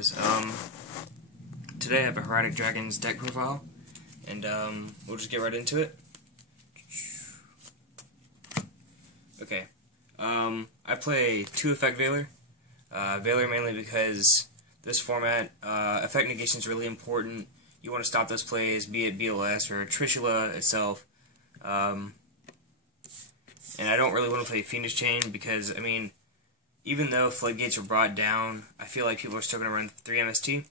guys, today I have a Hieratic Dragon's deck profile, and we'll just get right into it. Okay, I play 2 Effect Veiler. Veiler mainly because this format, effect negation is really important. You want to stop those plays, be it BLS or Trishula itself. And I don't really want to play Fiendish Chain because, I mean, even though floodgates are brought down, I feel like people are still going to run 3 MST.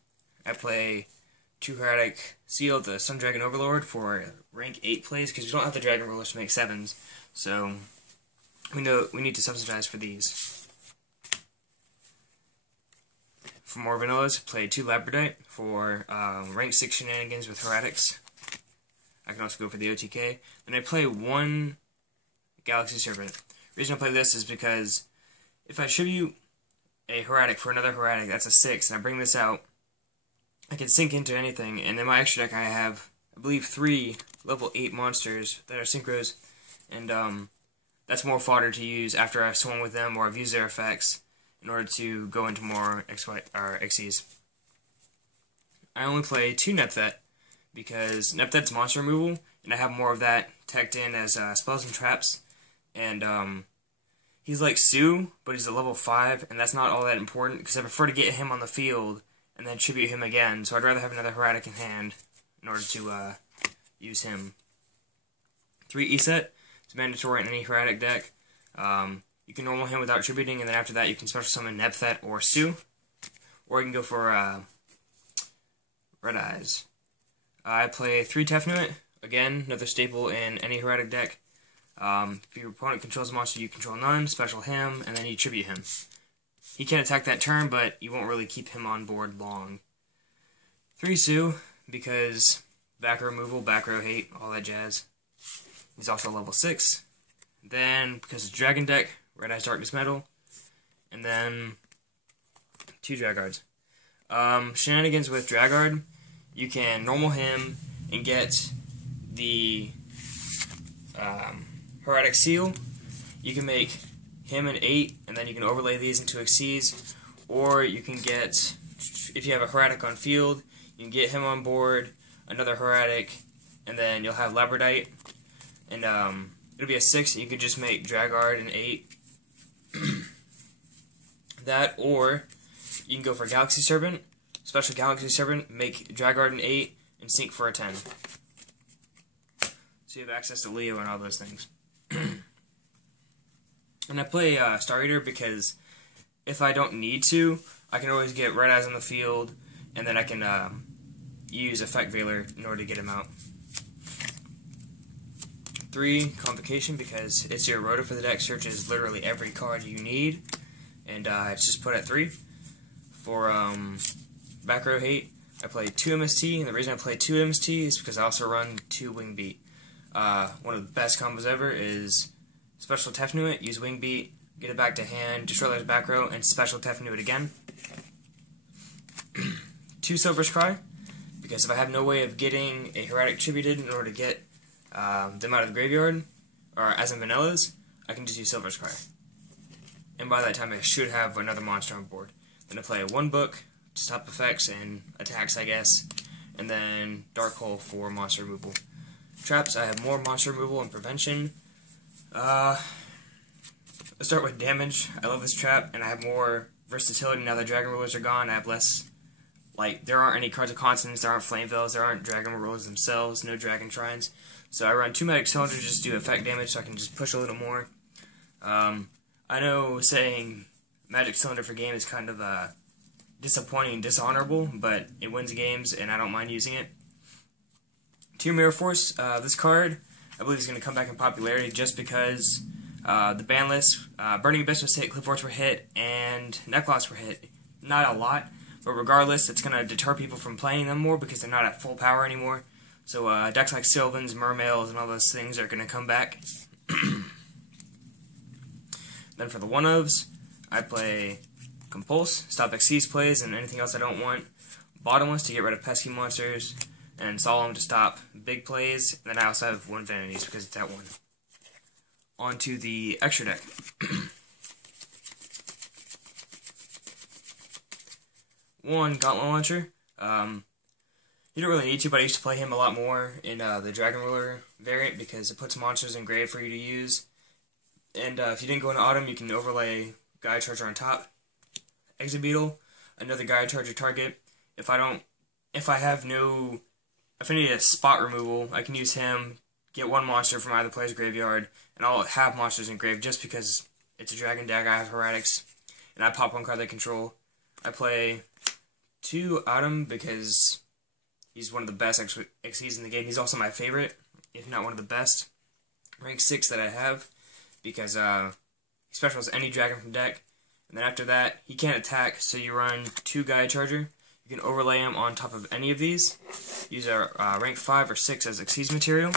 I play 2 Hieratic Seal, the Sun Dragon Overlord, for rank 8 plays, because we don't have the Dragon Rollers to make 7s, so we need to subsidize for these. For more vanillas, play 2 Labradite for rank 6 shenanigans with Hieratics. I can also go for the OTK. Then I play 1 Galaxy Serpent. The reason I play this is because if I tribute a Hieratic for another Hieratic, that's a 6, and I bring this out, I can sink into anything, and in my extra deck I have, I believe, 3 level 8 monsters that are synchros, and that's more fodder to use after I've swung with them or I've used their effects in order to go into more XYs. I only play 2 Nepthet because Nepthet's monster removal, and I have more of that teched in as spells and traps, and he's like Sue, but he's a level 5, and that's not all that important, because I prefer to get him on the field and then tribute him again, so I'd rather have another Hieratic in hand in order to use him. 3 ESET, it's mandatory in any Hieratic deck. You can normal him without tributing, and then after that you can special summon Nepthet or Sue, or you can go for Red Eyes. I play 3 Tefnuit, again, another staple in any Hieratic deck. If your opponent controls a monster, you control none, special him, and then you tribute him. He can attack that turn, but you won't really keep him on board long. 3 Sue, because back row removal, back row hate, all that jazz. He's also level 6. Then, because it's Dragon deck, Red Eyes Darkness Metal. And then 2 Dragards. Shenanigans with Dragard, you can normal him and get the Hieratic Seal. You can make him an 8, and then you can overlay these into Xyz, or you can get, if you have a Hieratic on field, you can get him on board, another Hieratic, and then you'll have Labradite, and it'll be a 6, and you could just make Dragard an 8. That, or you can go for Galaxy Serpent, special Galaxy Serpent, make Dragard an 8, and sink for a 10. So you have access to Leo and all those things. And I play Star Eater because if I don't need to, I can always get Red Eyes on the field, and then I can use Effect Veiler in order to get him out. 3 Convocation, because it's your rotor for the deck, searches literally every card you need, and it's just put at 3. For back row hate, I play 2 MST, and the reason I play 2 MST is because I also run 2 Wing Beat. One of the best combos ever is special Tefnuit, use Wing Beat, get it back to hand, destroy their back row, and special Tefnuit again. 2 Silver's Cry, because if I have no way of getting a Hieratic tributed in order to get them out of the graveyard, or as in vanillas, I can just use Silver's Cry. And by that time I should have another monster on board. Then I play 1 book to stop effects and attacks, I guess, and then Dark Hole for monster removal. Traps, I have more monster removal and prevention. Let's start with damage. I love this trap, and I have more versatility now that Dragon Rulers are gone. I have less, like, there aren't any cards of consonants, there aren't Flame Veils, there aren't Dragon Rulers themselves, no Dragon Shrines. So I run 2 Magic Cylinders just to do effect damage so I can just push a little more. I know saying Magic Cylinder for game is kind of disappointing and dishonorable, but it wins games, and I don't mind using it. 2 Mirror Force, this card, I believe is going to come back in popularity just because the ban list, Burning Abyss was hit, Cliff Forts were hit, and Necklace were hit. Not a lot, but regardless, it's going to deter people from playing them more because they're not at full power anymore. So decks like Sylvans, Mermails, and all those things are going to come back. Then for the 1-ofs, I play Compulse, stop Xyz plays and anything else I don't want. Bottomless to get rid of pesky monsters, and Solemn to stop big plays, and then I also have 1 Vanities because it's at 1. On to the extra deck. one, Gauntlet Launcher. You don't really need to, but I used to play him a lot more in the Dragon Ruler variant because it puts monsters in grave for you to use. And if you didn't go into Autumn, you can overlay Gaia Charger on top. Exit Beetle, another Gaia Charger target. If I need a spot removal, I can use him, get one monster from either player's graveyard, and I'll have monsters in grave just because it's a Dragon deck. I have Hieratics, and I pop one card they control. I play 2 Autumn because he's one of the best XYZs in the game. He's also my favorite, if not one of the best. Rank 6 that I have, because he specials any dragon from deck. And then after that, he can't attack, so you run 2 Gaia Charger. You can overlay him on top of any of these. Use a rank 5 or 6 as XYZ material.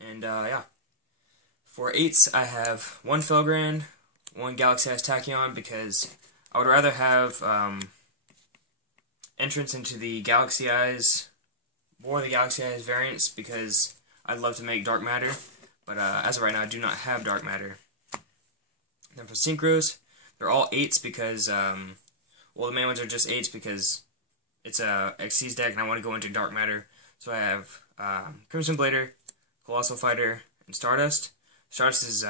And yeah. For 8s, I have 1 Felgrand, 1 Galaxy Eyes Tachyon, because I would rather have entrance into the Galaxy Eyes, more of the Galaxy Eyes variants, because I'd love to make Dark Matter, but as of right now, I do not have Dark Matter. Then for Synchros, they're all 8s because, well, the main ones are just 8s because it's a XYZ deck and I want to go into Dark Matter. So I have Crimson Blader, Colossal Fighter, and Stardust. Stardust is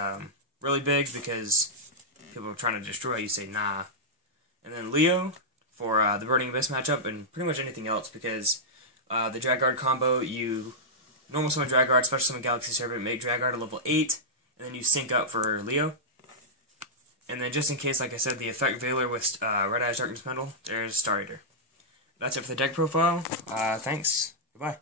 really big because people are trying to destroy you, say nah. And then Leo for the Burning Abyss matchup, and pretty much anything else, because the Dragguard combo, you normal summon Dragguard, special summon Galaxy Serpent, make Dragguard a level 8, and then you sync up for Leo. And then just in case, like I said, the effect Veiler with Red Eyes Darkness Pendle, there's Star Eater. That's it for the deck profile. Thanks. Goodbye.